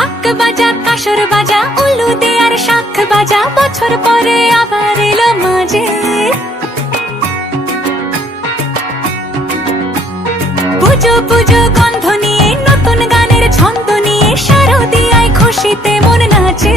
ঢাক বাজা কাসর বাজা উলু দে আর শাখ বাজা, বছর পরে আবার এলো মাঝে। পুজো পুজো গন্ধ নিয়ে নতুন গানের ছন্দ নিয়ে শারদিয়ায় খুশিতে মন নাচে।